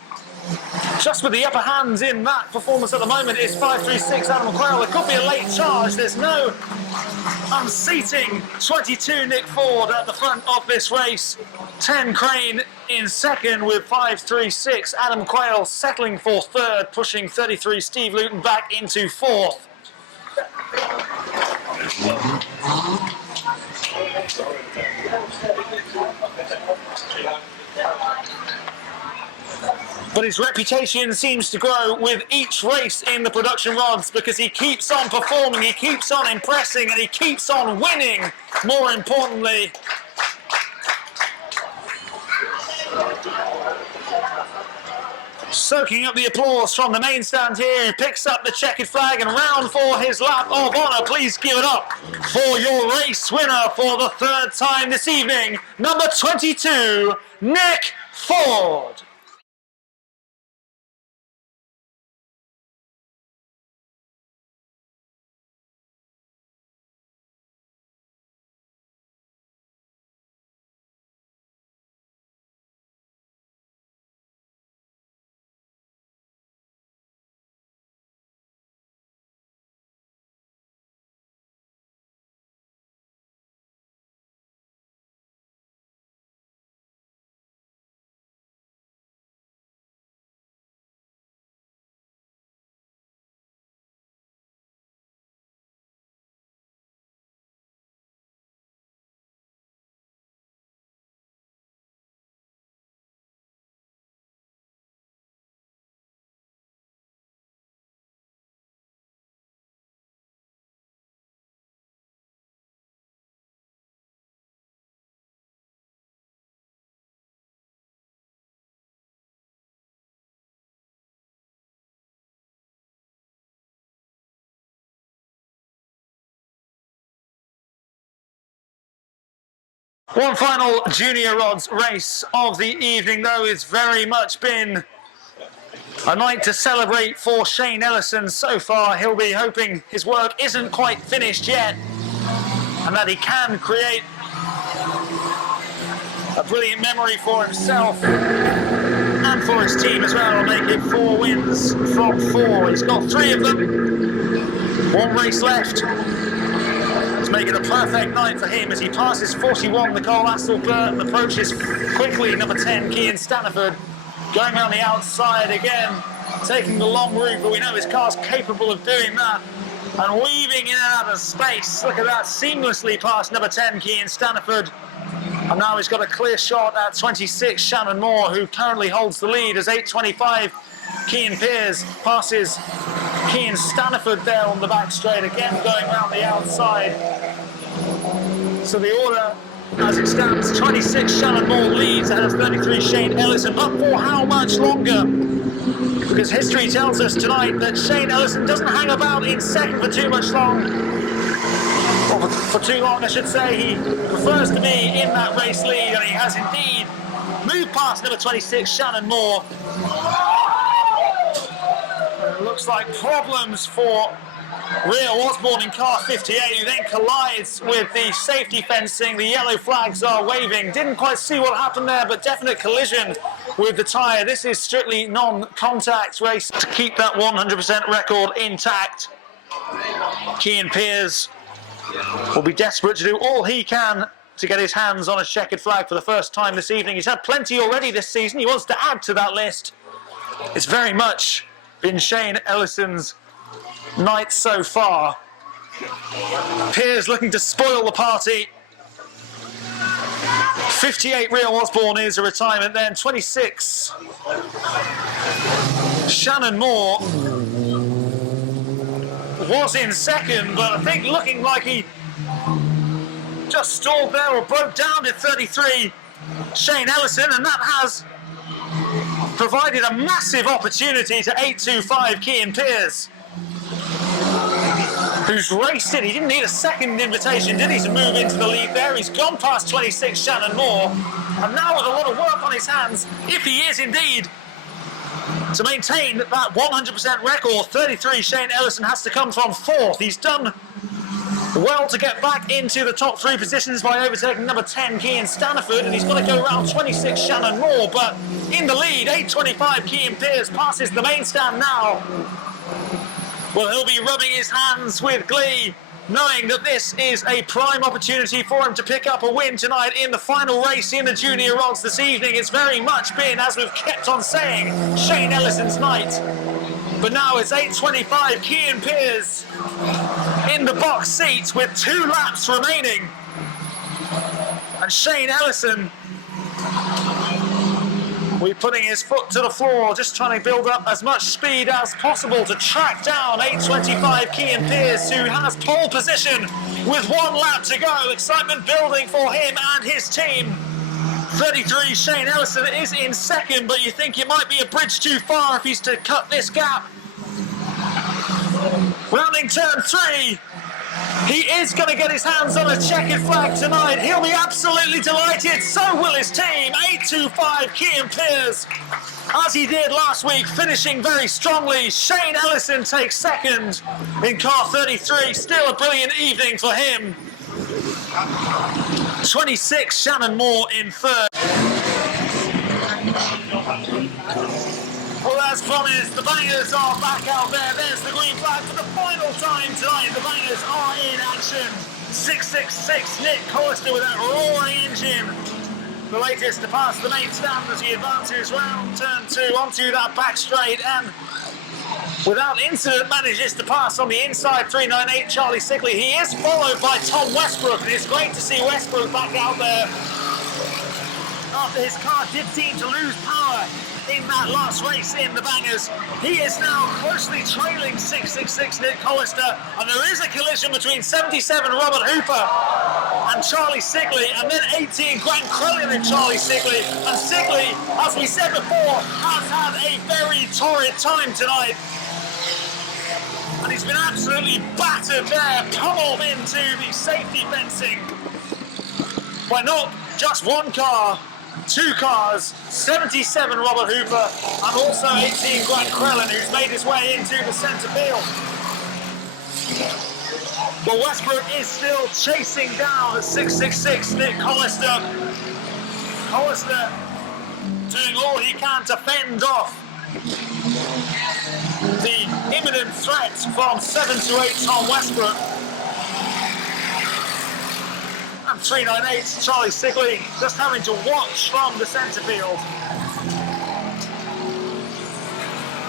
Just with the upper hands in that performance at the moment is 536 Adam Quayle. There could be a late charge. There's no unseating 22 Nick Ford at the front of this race. 10 Crane in second, with 536 Adam Quayle settling for third, pushing 33 Steve Luton back into fourth. But his reputation seems to grow with each race in the production rods, because he keeps on performing, he keeps on impressing, and he keeps on winning, more importantly. Soaking up the applause from the main stand here, he picks up the checkered flag and round for his lap of honour. Please give it up for your race winner for the third time this evening, number 22, Nick Ford. One final junior rods race of the evening, though, it's very much been a night to celebrate for Shane Ellison so far. He'll be hoping his work isn't quite finished yet and that he can create a brilliant memory for himself and for his team as well. Make it 4 wins from 4. He's got 3 of them. 1 race left. It's making a perfect night for him as he passes 41, Nicole Astelbert, and approaches quickly number 10, Cian Staniford, going around the outside again, taking the long route, but we know his car's capable of doing that, and weaving in and out of space. Look at that, seamlessly past number 10, Cian Staniford. And now he's got a clear shot at 26, Shannon Moore, who currently holds the lead as 8.25. Cian Pearce passes Cian Staniford there on the back straight, again going around the outside. So the order as it stands, 26 Shannon Moore leads and has 33 Shane Ellison. But for how much longer? Because history tells us tonight that Shane Ellison doesn't hang about in second for too much long. Or for too long, I should say. He prefers to be in that race lead, and he has indeed moved past number 26 Shannon Moore. It looks like problems for Rio Osborne in car 58, who then collides with the safety fencing. The yellow flags are waving. Didn't quite see what happened there, but definite collision with the tyre. This is strictly non-contact race to keep that 100% record intact. Cian Pearce will be desperate to do all he can to get his hands on a checkered flag for the first time this evening. He's had plenty already this season. He wants to add to that list. It's very much been Shane Ellison's night so far. Pearce looking to spoil the party. 58 Rio Osborne is a retirement then. 26 Shannon Moore was in second, but I think looking like he just stalled there or broke down at 33 Shane Ellison, and that has provided a massive opportunity to 8.25 Cian Pearce, who's raced it. He didn't need a second invitation, did he, to move into the lead there? He's gone past 26 Shannon Moore, and now with a lot of work on his hands, if he is indeed to maintain that 100% record, 33 Shane Ellison has to come from 4th. He's done well to get back into the top 3 positions by overtaking number 10 Cian Staniford, and he's got to go around 26 Shannon Moore, but in the lead, 8.25 Cian Pearce passes the main stand now. Well, he'll be rubbing his hands with glee, knowing that this is a prime opportunity for him to pick up a win tonight in the final race in the junior rods this evening. It's very much been, as we've kept on saying, Shane Ellison's night. But now it's 8.25 Cian Pearce in the box seat with 2 laps remaining. And Shane Ellison will be putting his foot to the floor, just trying to build up as much speed as possible to track down 8.25 Cian Pearce, who has pole position with 1 lap to go. Excitement building for him and his team. 33 Shane Ellison is in second, but you think it might be a bridge too far if he's to cut this gap. Rounding turn 3, he is going to get his hands on a checkered flag tonight. He'll be absolutely delighted, so will his team. 8.25 Cian Pearce, as he did last week, finishing very strongly. Shane Ellison takes second in car 33, still a brilliant evening for him. 26 Shannon Moore in third. Well, as promised, the bangers are back out there. There's the green flag for the final time tonight. The bangers are in action. 666 Nick Collister with that roaring engine. The latest to pass the main stand as he advances round turn 2 onto that back straight, and without incident manages to pass on the inside 398 Charlie Sigley. He is followed by Tom Westbrook, and it's great to see Westbrook back out there after his car did seem to lose power in that last race in the bangers. He is now closely trailing 666 Nick Collister, and there is a collision between 77 Robert Hooper and Charlie Sigley, and then 18 Grant Crellin and Charlie Sigley. And Sigley, as we said before, has had a very torrid time tonight, and he's been absolutely battered there, pummeled into the safety fencing. Well, not just one car, two cars, 77 Robert Hooper and also 18 Grant Crellin, who's made his way into the centre field. But Westbrook is still chasing down at 666 Nick Hollister. Hollister doing all he can to fend off the imminent threat from 7 to 8 Tom Westbrook. And 398 Charlie Sigley just having to watch from the centre field.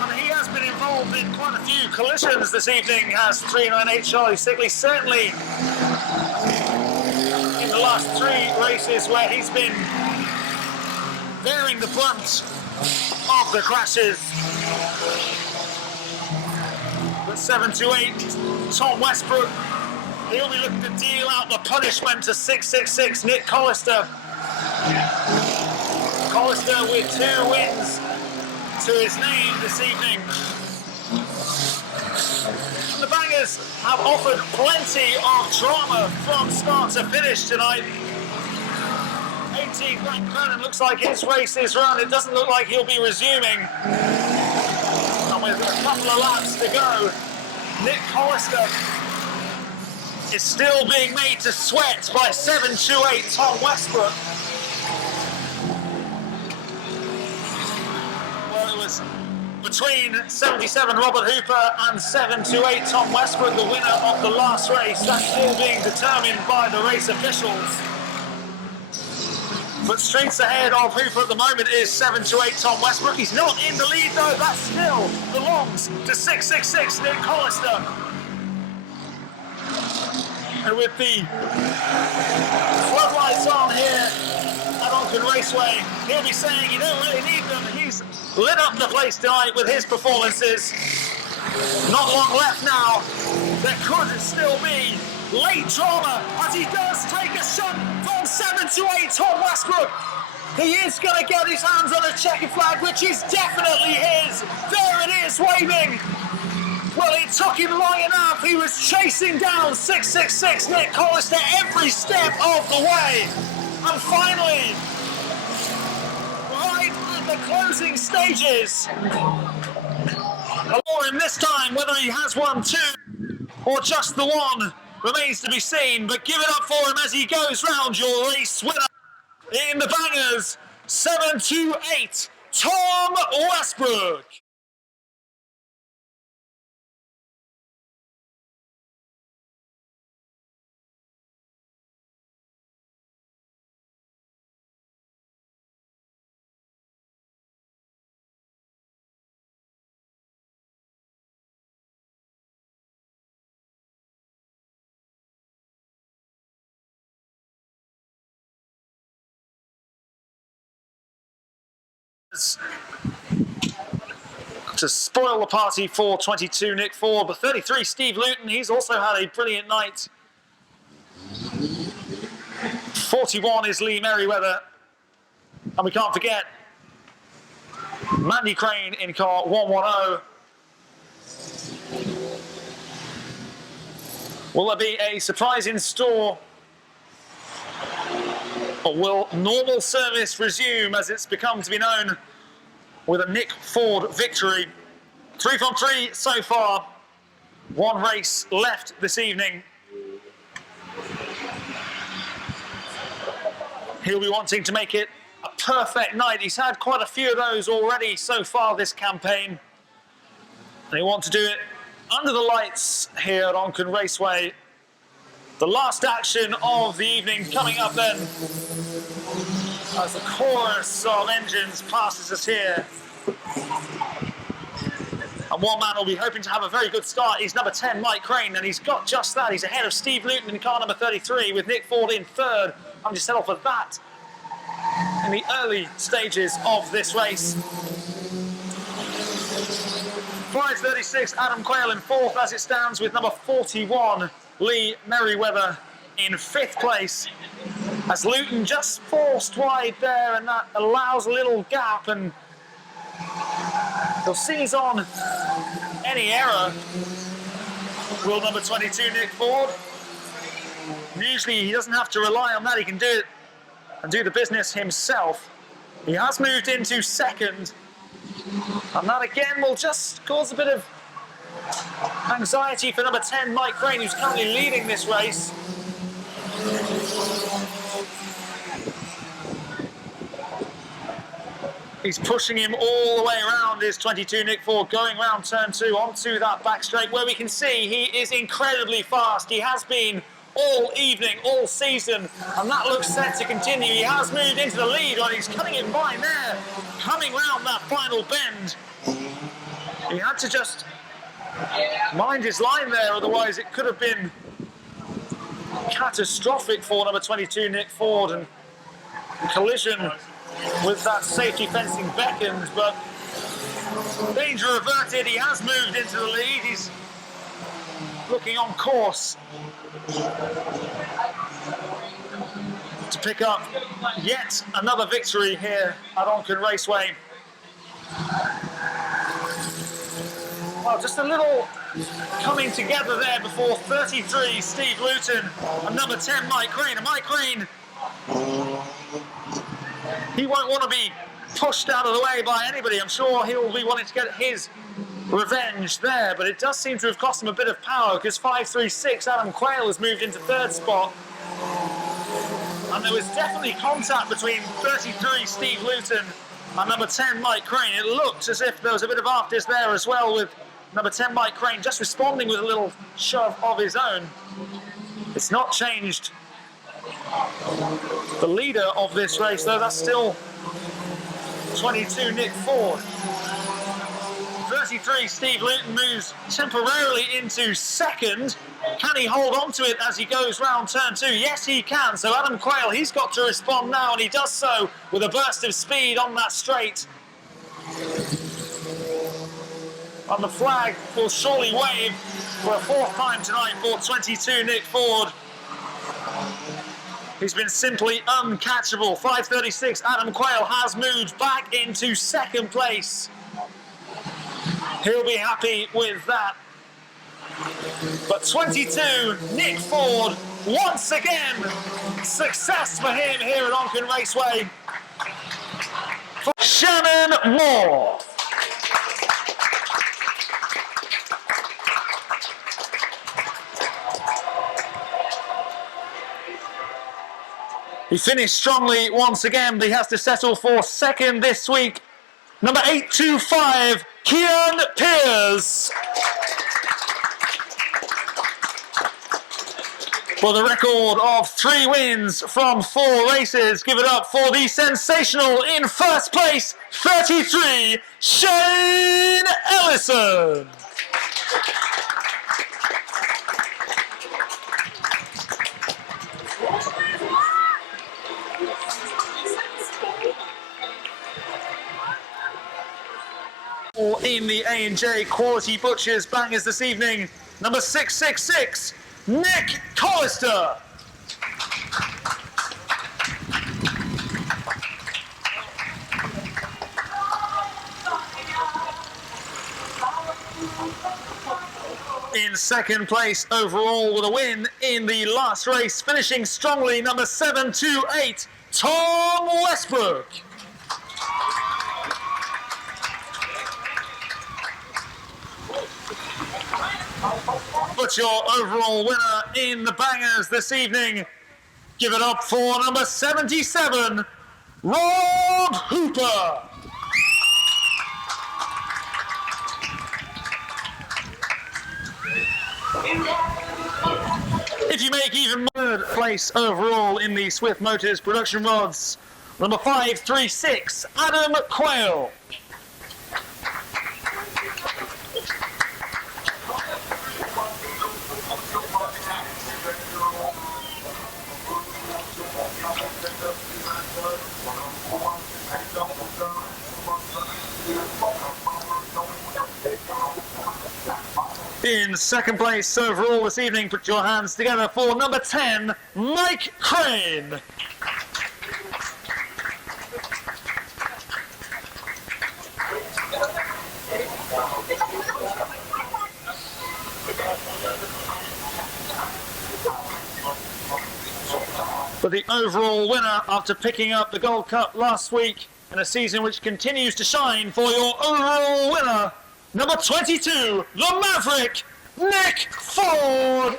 And he has been involved in quite a few collisions this evening, has 398 Charlie Sigley, certainly in the last 3 races where he's been bearing the brunt of the crashes. But 7 to 8 Tom Westbrook, he'll be looking to deal out the punishment to 666 Nick Hollister. Hollister with 2 wins to his name this evening. And the Bangers have offered plenty of drama from start to finish tonight. 18 Grant Crellin looks like his race is run. It doesn't look like he'll be resuming. And with a couple of laps to go, Nick Hollister is still being made to sweat by 7 to 8 Tom Westbrook. Well, it was between 77 Robert Hooper and 7 to 8 Tom Westbrook, the winner of the last race. That's still being determined by the race officials. But streets ahead of Hooper at the moment is 7 to 8 Tom Westbrook. He's not in the lead though, that still belongs to 666 Nick Hollister. And with the floodlights on here at Onchan Raceway, he'll be saying you don't really need them. He's lit up the place tonight with his performances. Not long left now. There could still be late drama as he does take a shot from 7 to 8 Tom Westbrook. He is going to get his hands on a checkered flag, which is definitely his. There it is, waving. Well, it took him long enough. He was chasing down 666 Nick Hollister every step of the way. And finally, right at the closing stages, allow him this time, whether he has one, two, or just the one, remains to be seen. But give it up for him as he goes round your race winner in the Bangers, 7 to 8, Tom Westbrook. To spoil the party for 22 Nick Ford, but 33 Steve Luton, he's also had a brilliant night. 41 is Lee Merriweather, and we can't forget Mandy Crane in car 110. Will there be a surprise in store, or will normal service resume as it's become to be known with a Nick Ford victory? 3 from 3 so far. 1 race left this evening. He'll be wanting to make it a perfect night. He's had quite a few of those already so far this campaign. And he wants to do it under the lights here at Onchan Raceway. The last action of the evening coming up then, as the chorus of engines passes us here. And one man will be hoping to have a very good start. He's number 10, Mike Crane, and he's got just that. He's ahead of Steve Luton in car number 33, with Nick Ford in third. I'm just set off of that in the early stages of this race. 5:36, Adam Quayle in fourth as it stands, with number 41, Lee Merriweather in 5th place. As Luton just forced wide there, and that allows a little gap, and he'll seize on any error. Will number 22, Nick Ford. Usually he doesn't have to rely on that. He can do it and do the business himself. He has moved into second, and that again will just cause a bit of anxiety for number 10, Mike Crane, who's currently leading this race. He's pushing him all the way around, is 22 Nick Ford, going round turn 2 onto that back straight, where we can see he is incredibly fast. He has been all evening, all season, and that looks set to continue. He has moved into the lead, and he's cutting it fine there, coming round that final bend. He had to just mind his line there, otherwise it could have been catastrophic for number 22 Nick Ford, and collision with that safety fencing beckoned, but danger averted. He has moved into the lead. He's looking on course to pick up yet another victory here at Onchan Raceway. Well, just a little coming together there before 33 Steve Luton and number 10 Mike Crane. And Mike Crane, he won't want to be pushed out of the way by anybody. I'm sure he'll be wanting to get his revenge there, but it does seem to have cost him a bit of power, because 536 Adam Quayle has moved into third spot, and there was definitely contact between 33 Steve Luton and number 10 Mike Crane. It looked as if there was a bit of afters there as well, with number 10 Mike Crane just responding with a little shove of his own. It's not changed the leader of this race, though. That's still 22 Nick Ford. 33 Steve Luton moves temporarily into second. Can he hold on to it as he goes round turn 2? Yes, he can. So Adam Quayle, he's got to respond now, and he does so with a burst of speed on that straight. And the flag will surely wave for a fourth time tonight for 22 Nick Ford. He's been simply uncatchable. 536 Adam Quayle has moved back into second place. He'll be happy with that. But 22 Nick Ford, once again, success for him here at Onchan Raceway. Shannon Moore. He finished strongly once again, but he has to settle for second this week. Number 825, Kian Pearce. For the record of 3 wins from 4 races, give it up for the sensational, in first place, 33, Shane Ellison. In the A&J Quality Butchers bangers this evening, number 666, Nick Collister. In second place overall with a win in the last race, finishing strongly, number 728, Tom Westbrook. But your overall winner in the bangers this evening, give it up for number 77, Rob Hooper. If you make even third place overall in the Swift Motors production rods, number 536, Adam Quayle. In second place overall this evening, put your hands together for number 10, Mike Crane. for the overall winner after picking up the Gold Cup last week in a season which continues to shine for your overall winner, number 22, the Maverick, Nick Ford.